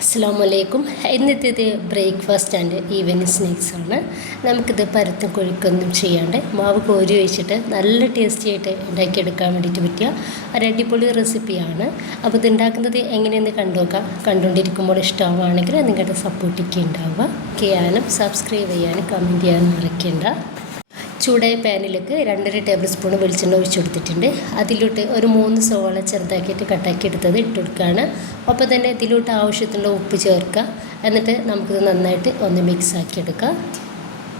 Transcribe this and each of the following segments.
അസ്സലാമലൈക്കും. ഇന്നത്തേത് breakfast and evening സ്നാക്സാണ്. നമുക്കിത് പരത്തും കൊഴുക്കൊന്നും ചെയ്യാണ്ട് മാവ് കോരി ഒഴിച്ചിട്ട് നല്ല ടേസ്റ്റി ആയിട്ട് ഉണ്ടാക്കിയെടുക്കാൻ വേണ്ടിയിട്ട് പറ്റിയ ഒരു അടിപൊളി റെസിപ്പിയാണ്. അപ്പോൾ ഇത് ഉണ്ടാക്കുന്നത് എങ്ങനെയെന്ന് കണ്ടുനോക്കാം. കണ്ടുകൊണ്ടിരിക്കുമ്പോൾ ഇഷ്ടമാണെങ്കിൽ നിങ്ങളുടെ സപ്പോർട്ടൊക്കെ ഉണ്ടാവുക. ചെയ്യാനും സബ്സ്ക്രൈബ് ചെയ്യാനും കമൻറ്റ് ചെയ്യാനും മറക്കേണ്ട. ചൂടായ പാനിലേക്ക് 2.5 ടേബിൾ സ്പൂൺ വെളിച്ചെണ്ണ ഒഴിച്ചു കൊടുത്തിട്ടുണ്ട്. അതിലോട്ട് ഒരു 3 സവാള ചെറുതാക്കിയിട്ട് കട്ടാക്കി എടുത്തത് ഇട്ട് കൊടുക്കുകയാണ്. അപ്പോൾ തന്നെ ഇതിലോട്ട് ആവശ്യത്തിനുള്ള ഉപ്പ് ചേർക്കുക. എന്നിട്ട് നമുക്കിത് നന്നായിട്ട് ഒന്ന് മിക്സ് ആക്കി എടുക്കാം.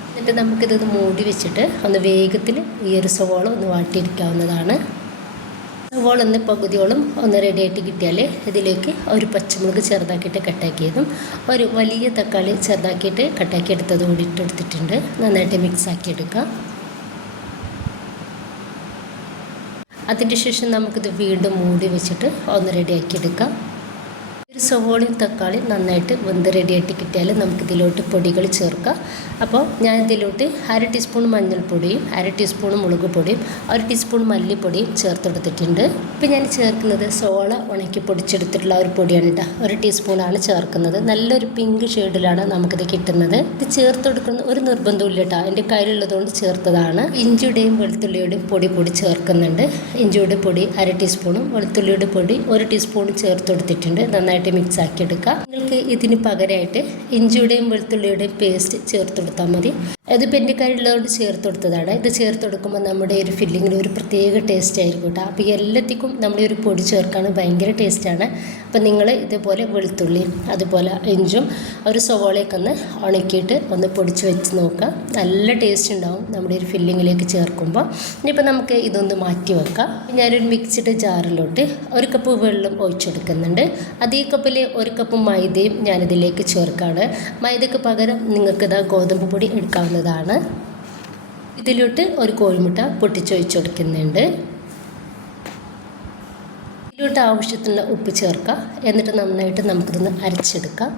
എന്നിട്ട് നമുക്കിത് മൂടി വെച്ചിട്ട് ഒന്ന് വേഗത്തിൽ ഈ ഒരു സവാള ഒന്ന് വാട്ടിയിരിക്കാവുന്നതാണ്. സവാള ഒന്ന് പകുതിയോളം ഒന്ന് റെഡിയായിട്ട് കിട്ടിയാൽ ഇതിലേക്ക് ഒരു പച്ചമുളക് ചെറുതാക്കിയിട്ട് കട്ടാക്കിയതും ഒരു വലിയ തക്കാളി ചെറുതാക്കിയിട്ട് കട്ടാക്കി എടുത്തതും കൂടി ഇട്ടെടുത്തിട്ടുണ്ട്. നന്നായിട്ട് മിക്സ് ആക്കി എടുക്കാം. അതിൻ്റെ ശേഷം നമുക്കിത് വീണ്ടും മൂടി വെച്ചിട്ട് ഒന്ന് റെഡിയാക്കി എടുക്കാം. ഒരു സവോളയും തക്കാളി നന്നായിട്ട് വെന്ത് റെഡിയായിട്ട് കിട്ടിയാൽ നമുക്കിതിലോട്ട് പൊടികൾ ചേർക്കാം. അപ്പോൾ ഞാൻ ഇതിലോട്ട് 1/2 ടീസ്പൂൺ മഞ്ഞൾപ്പൊടിയും 1/2 ടീസ്പൂൺ മുളക് പൊടിയും 1 ടീസ്പൂൺ മല്ലിപ്പൊടിയും ചേർത്തെടുത്തിട്ടുണ്ട്. ഇപ്പോൾ ഞാൻ ചേർക്കുന്നത് സവോള ഉണക്കി പൊടിച്ചെടുത്തിട്ടുള്ള ഒരു പൊടിയാണ് കേട്ടോ. 1 ടീസ്പൂണാണ് ചേർക്കുന്നത്. നല്ലൊരു പിങ്ക് ഷെയ്ഡിലാണ് നമുക്കിത് കിട്ടുന്നത്. ഇത് ചേർത്തെടുക്കുന്ന ഒരു നിർബന്ധമില്ല കേട്ടോ, എൻ്റെ കയ്യിലുള്ളതുകൊണ്ട് ചേർത്തതാണ്. ഇഞ്ചിയുടെയും വെളുത്തുള്ളിയുടെയും പൊടി ചേർക്കുന്നുണ്ട്. ഇഞ്ചിയുടെ പൊടി 1/2 ടീസ്പൂണും വെളുത്തുള്ളിയുടെ പൊടി 1 ടീസ്പൂണും ചേർത്തെടുത്തിട്ടുണ്ട്. നന്നായിട്ട് മിക്സ് ആക്കി എടുക്കുക. നിങ്ങൾക്ക് ഇതിന് പകരമായിട്ട് ഇഞ്ചിയുടെയും വെളുത്തുള്ളിയുടെയും പേസ്റ്റ് ചേർത്ത് കൊടുത്താൽ മതി. അതിപ്പോൾ എൻ്റെ കയ്യിലുള്ളതുകൊണ്ട് ചേർത്ത് കൊടുത്തതാണ്. ഇത് ചേർത്ത് കൊടുക്കുമ്പോൾ നമ്മുടെ ഒരു ഫില്ലിങ്ങിൽ ഒരു പ്രത്യേക ടേസ്റ്റ് ആയിരിക്കും കേട്ടോ. അപ്പോൾ എല്ലാത്തിനും നമ്മൾ ഒരു പൊടി ചേർക്കാണ് ഭയങ്കര ടേസ്റ്റാണ്. അപ്പോൾ നിങ്ങൾ ഇതുപോലെ വെളുത്തുള്ളിയും അതുപോലെ ഇഞ്ചും ഒരു സവോളയൊക്കെ ഒന്ന് ഉണക്കിയിട്ട് ഒന്ന് പൊടിച്ച് വെച്ച് നോക്കുക. നല്ല ടേസ്റ്റ് ഉണ്ടാവും നമ്മുടെ ഒരു ഫില്ലിങ്ങിലേക്ക് ചേർക്കുമ്പോൾ. ഇനിയിപ്പോൾ നമുക്ക് ഇതൊന്ന് മാറ്റി വെക്കാം. ഞാനൊരു മിക്സിയുടെ ജാറിലോട്ട് 1 കപ്പ് വെള്ളം ഒഴിച്ചെടുക്കുന്നുണ്ട്. അതേ കപ്പിൽ 1 കപ്പ് മൈദയും ഞാനിതിലേക്ക് ചേർക്കാണ്. മൈദയ്ക്ക് പകരം നിങ്ങൾക്ക് ഗോതമ്പ് പൊടി എടുക്കാവുന്നതാണ്. ഇതിലോട്ട് ഒരു കോഴിമുട്ട പൊട്ടിച്ചൊഴിച്ച് കൊടുക്കുന്നുണ്ട്. ഇതിലോട്ട് ആവശ്യത്തിനുള്ള ഉപ്പ് ചേർക്കുക. എന്നിട്ട് നന്നായിട്ട് നമുക്കിതൊന്ന് അരച്ചെടുക്കാം.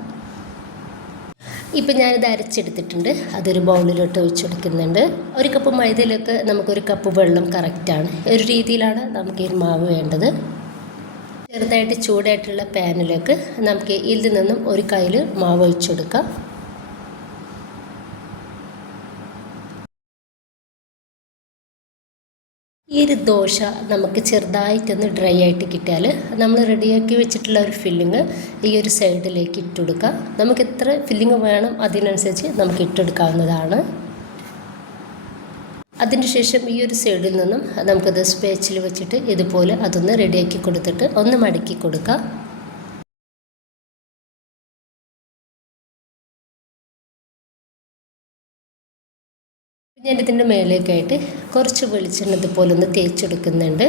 ഇപ്പം ഞാനിത് അരച്ചെടുത്തിട്ടുണ്ട്. അതൊരു ബൗളിലോട്ട് ഒഴിച്ച് കൊടുക്കുന്നുണ്ട്. 1 കപ്പ് മൈദയിലേക്ക് നമുക്കൊരു കപ്പ് വെള്ളം കറക്റ്റാണ്. ഒരു രീതിയിലാണ് നമുക്ക് ഈ മാവ് വേണ്ടത്. ചെറുതായിട്ട് ചൂടായിട്ടുള്ള പാനിലേക്ക് നമുക്ക് ഇതിൽ നിന്നും ഒരു കയ്യിൽ മാവ് ഒഴിച്ചു കൊടുക്കാം. ഈ ഒരു ദോശ നമുക്ക് ചെറുതായിട്ടൊന്ന് ഡ്രൈ ആയിട്ട് കിട്ടിയാൽ നമ്മൾ റെഡിയാക്കി വെച്ചിട്ടുള്ള ഒരു ഫില്ലിങ് ഈ ഒരു സൈഡിലേക്ക് ഇട്ടുകൊടുക്കുക. നമുക്ക് എത്ര ഫില്ലിങ് വേണം അതിനനുസരിച്ച് നമുക്ക് ഇട്ടെടുക്കാവുന്നതാണ്. അതിന് ശേഷം ഈ ഒരു സൈഡിൽ നിന്നും നമുക്കത് സ്പാച്ചിൽ വെച്ചിട്ട് ഇതുപോലെ അതൊന്ന് റെഡിയാക്കി കൊടുത്തിട്ട് ഒന്ന് മടക്കി കൊടുക്കുക. ഞാനിതിൻ്റെ മേലേക്കായിട്ട് കുറച്ച് വെളിച്ചെണ്ണ ഇതുപോലെ ഒന്ന് തേച്ചെടുക്കുന്നുണ്ട്.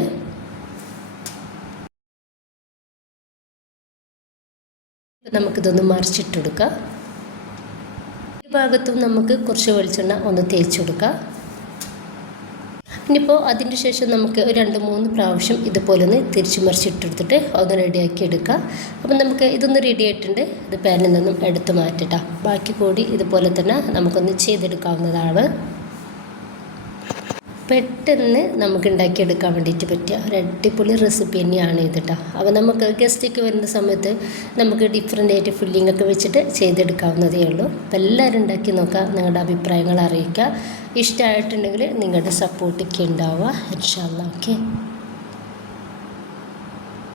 നമുക്കിതൊന്ന് മറിച്ചിട്ടെടുക്കാം. ഈ ഭാഗത്തും നമുക്ക് കുറച്ച് വെളിച്ചെണ്ണ ഒന്ന് തേച്ചെടുക്കാം. ഇനിയിപ്പോൾ അതിൻ്റെ ശേഷം നമുക്ക് ഒരു 2-3 പ്രാവശ്യം ഇതുപോലെ ഒന്ന് തിരിച്ച് മറിച്ചിട്ടെടുത്തിട്ട് ഒന്ന് റെഡിയാക്കി എടുക്കുക. അപ്പം നമുക്ക് ഇതൊന്ന് റെഡി ആയിട്ടുണ്ട്. ഇത് പാനിൽ നിന്നും എടുത്ത് മാറ്റിട്ടാ. ബാക്കി കൂടി ഇതുപോലെ തന്നെ നമുക്കൊന്ന് ചെയ്തെടുക്കാവുന്നതാണ്. പെട്ടെന്ന് നമുക്ക് ഉണ്ടാക്കിയെടുക്കാൻ വേണ്ടിയിട്ട് പറ്റിയ ഒരു അടിപൊളി റെസിപ്പി തന്നെയാണ് ഇത് കേട്ടോ. അപ്പോൾ നമുക്ക് ഗസ്റ്റൊക്കെ വരുന്ന സമയത്ത് നമുക്ക് ഡിഫറെൻ്റ് ആയിട്ട് ഫില്ലിംഗ് ഒക്കെ വെച്ചിട്ട് ചെയ്തെടുക്കാവുന്നതേ ഉള്ളൂ. അപ്പോൾ എല്ലാവരും ഉണ്ടാക്കി നോക്കുക. നിങ്ങളുടെ അഭിപ്രായങ്ങൾ അറിയിക്കുക. ഇഷ്ടമായിട്ടുണ്ടെങ്കിൽ നിങ്ങളുടെ സപ്പോർട്ടൊക്കെ ഉണ്ടാവുക. ഇൻഷാ അല്ലാഹ്. ഓക്കെ.